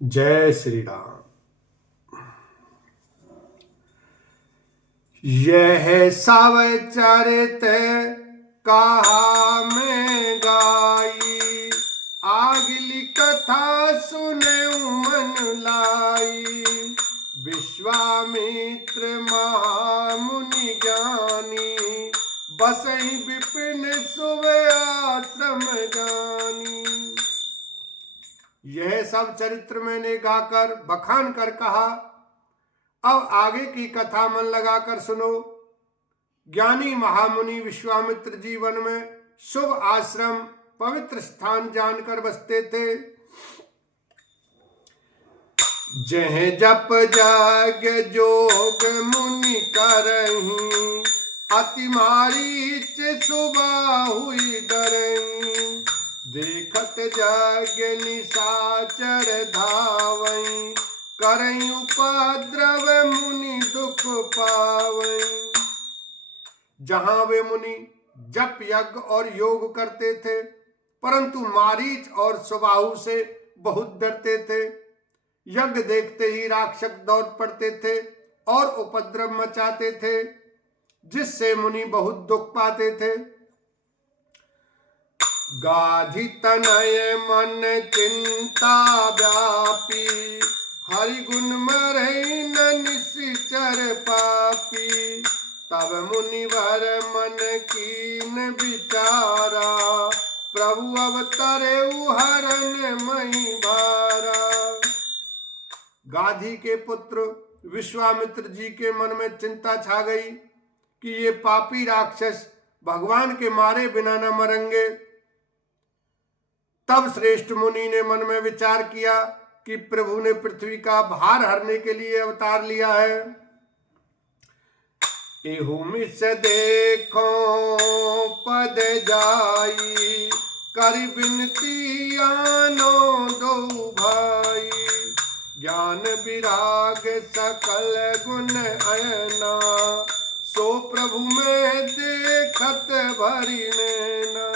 जय श्री राम। यह सब चरित कहा में गाई, आगली कथा सुने मन लाई। विश्वामित्र महामुनि ज्ञानी, बसहि विपिन सुवे आश्रम जानी। यह सब चरित्र मैंने गाकर बखान कर कहा, अब आगे की कथा मन लगाकर सुनो। ज्ञानी महामुनि विश्वामित्र जी वन में शुभ आश्रम पवित्र स्थान जानकर बसते थे। जह जप जाग जोग मुनि करहीं, अति मारीच सुबह हुई डरहीं। देखत जाग निशाचर धावहीं, करहीं उपद्रव मुनि दुख पावहीं। जहां वे मुनि जप यज्ञ और योग करते थे, परंतु मारीच और सुबाहु से बहुत डरते थे। यज्ञ देखते ही राक्षस दौड़ पड़ते थे और उपद्रव मचाते थे, जिससे मुनि बहुत दुख पाते थे। गाधी तनय मन चिंता व्यापी, हरि गुण मरहि न निश्चर पापी। तब मुनिवर मन कीन विचारा, प्रभु अवतरे हरन मही भारा। गाधी के पुत्र विश्वामित्र जी के मन में चिंता छा गई कि ये पापी राक्षस भगवान के मारे बिना न मरेंगे। तब श्रेष्ठ मुनि ने मन में विचार किया कि प्रभु ने पृथ्वी का भार हरने के लिए अवतार लिया है। एहू मिस देखो पद जाई, कर बिनती आनो दो भाई। ज्ञान विराग सकल गुण अयना, सो प्रभु में देखत भरी नैना।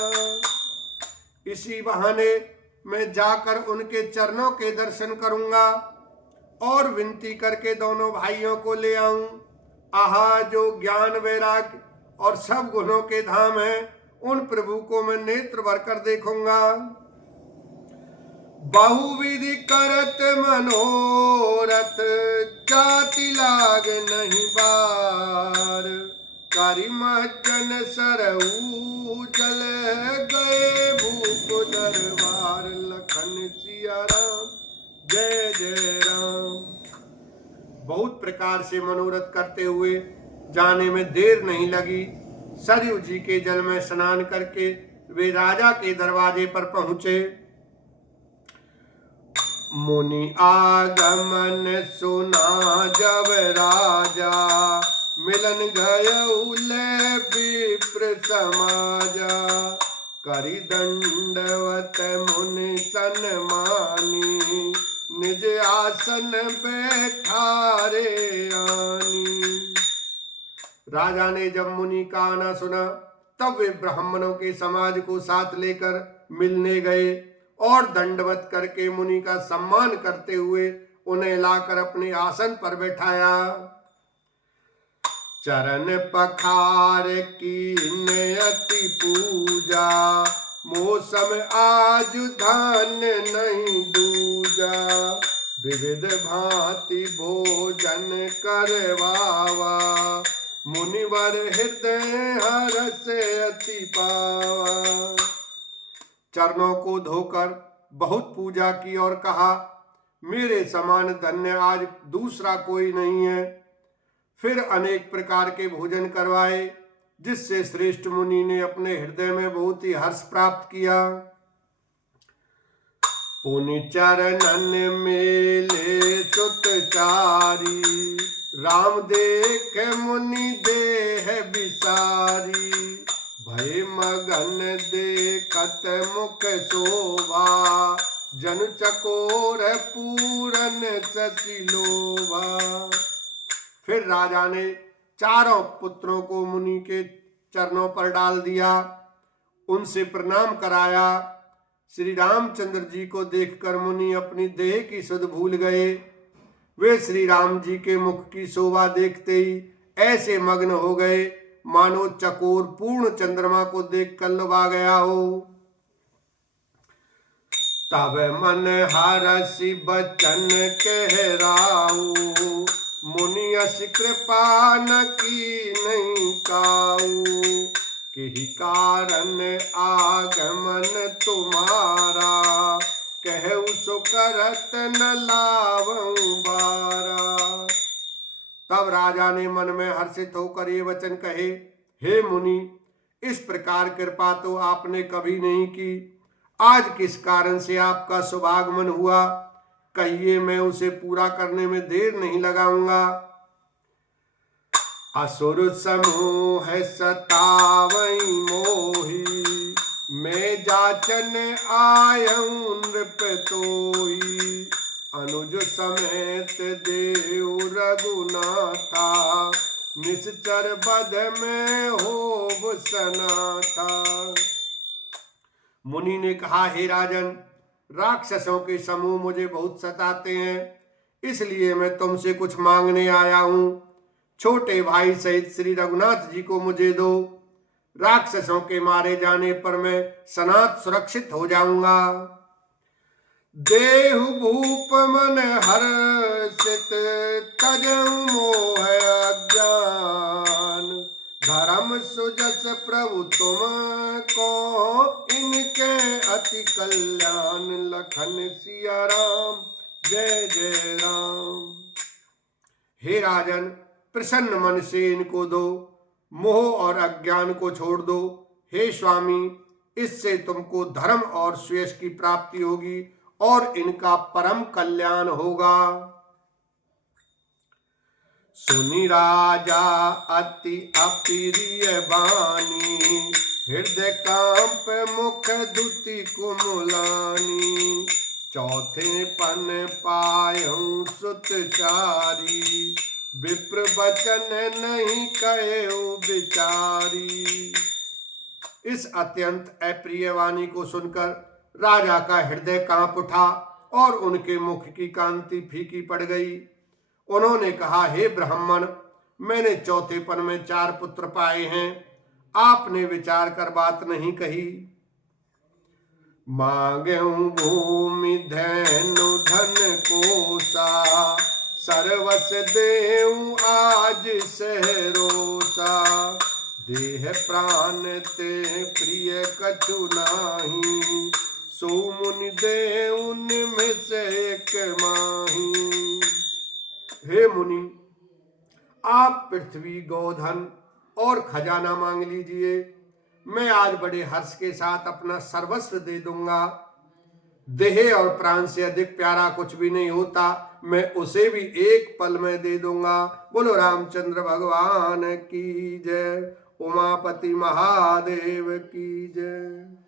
इसी बहाने मैं जाकर उनके चरणों के दर्शन करूंगा और विनती करके दोनों भाइयों को ले आऊं। आहा, जो ज्ञान वैराग्य और सब गुणों के धाम हैं, उन प्रभु को मैं नेत्र भर कर देखूंगा। बहुविधि करत मनोरथ, जाति लाग नहीं बार। करि महजन सरऊ जल गए भूप दरबार। लखन सिया राम जय जय राम। बहुत प्रकार से मनोरथ करते हुए जाने में देर नहीं लगी। सरयू जी के जल में स्नान करके वे राजा के दरवाजे पर पहुंचे। मुनि आगमन सुना जब राजा, मिलन गए विप्र समाजा। करि दंडवत मुनि सन्मानी, निज आसन बैठारे आनी। राजा ने जब मुनि का आना सुना, तब वे ब्राह्मणों के समाज को साथ लेकर मिलने गए और दंडवत करके मुनि का सम्मान करते हुए उन्हें लाकर अपने आसन पर बैठाया। चरण पखार की अति पूजा, मौसम आज धान नहीं दूजा। विविध भांति भोजन करवावा, मुनिवर हृदय हरस अति पावा। चरणों को धोकर बहुत पूजा की और कहा, मेरे समान धन्य आज दूसरा कोई नहीं है। फिर अनेक प्रकार के भोजन करवाए, जिससे श्रेष्ठ मुनि ने अपने हृदय में बहुत ही हर्ष प्राप्त किया। पुनि चरणन मेले सुतचारी, राम देख मुनि देह विसारी। भय मगन देखत मुख शोभा, जन चकोर पूरन शशि लोभा। फिर राजा ने चारों पुत्रों को मुनि के चरणों पर डाल दिया, उनसे प्रणाम कराया श्री रामचंद्र जी को देखकर मुनि अपनी देह की सुध भूल गए। वे श्री राम जी के मुख की शोभा देखते ही ऐसे मग्न हो गए मानो चकोर पूर्ण चंद्रमा को देख कर लुभा गया हो। तब मन हरसि बचन कहराऊ, मुनि यश कृपा न की नहीं काऊ। केहि कारण आगमन तुम्हारा, कहु सो करत न लावऊं बारा। तब राजा ने मन में हर्षित होकर ये वचन कहे, हे मुनि, इस प्रकार कृपा तो आपने कभी नहीं की। आज किस कारण से आपका शुभागमन हुआ, कहिए, मैं उसे पूरा करने में देर नहीं लगाऊंगा। असुर समूह सतावई मोही, मैं जाचन आयऊं नृप तोई। अनुज समेत देव रघुनाथा, निश्चर बध में होव सनाथा। मुनि ने कहा, हे राजन, राक्षसों के समूह मुझे बहुत सताते हैं, इसलिए मैं तुमसे कुछ मांगने आया हूं। छोटे भाई सहित श्री रघुनाथ जी को मुझे दो। राक्षसों के मारे जाने पर मैं सनात सुरक्षित हो जाऊंगा। देहु भूप मन हर्षित, तजऊ मोह अज्ञान। धर्म सुजस प्रभु तुम को, इनके अति कल्याण। लखन सिया राम, जय जय राम। हे राजन, प्रसन्न मन से इनको दो, मोह और अज्ञान को छोड़ दो। हे स्वामी, इससे तुमको धर्म और श्रेयस की प्राप्ति होगी और इनका परम कल्याण होगा। सुनि राजा अति अप्रिय बानी, हृदय कांप मुख दुति कुमलानी। चौथे पन पायऊं सुतचारी, विप्र वचन नहीं कहेऊ बिचारी। इस अत्यंत अप्रिय वाणी को सुनकर राजा का हृदय कांप उठा और उनके मुख की कांति फीकी पड़ गई। उन्होंने कहा, हे ब्राह्मण, मैंने चौथेपन में 4 पुत्र पाए हैं, आपने विचार कर बात नहीं कही। मांगेऊं भूमि धैनु धन कोसा, सर्वस देऊं आज सहरोसा। देह प्राण ते प्रिय कछु नाही, सो मुनि देऊं निमिष एक माही। हे मुनि, आप पृथ्वी, गोधन और खजाना मांग लीजिए, मैं आज बड़े हर्ष के साथ अपना सर्वस्व दे दूंगा। देह और प्राण से अधिक प्यारा कुछ भी नहीं होता, मैं उसे भी एक पल में दे दूंगा। बोलो रामचंद्र भगवान की जय, उमापति महादेव की जय।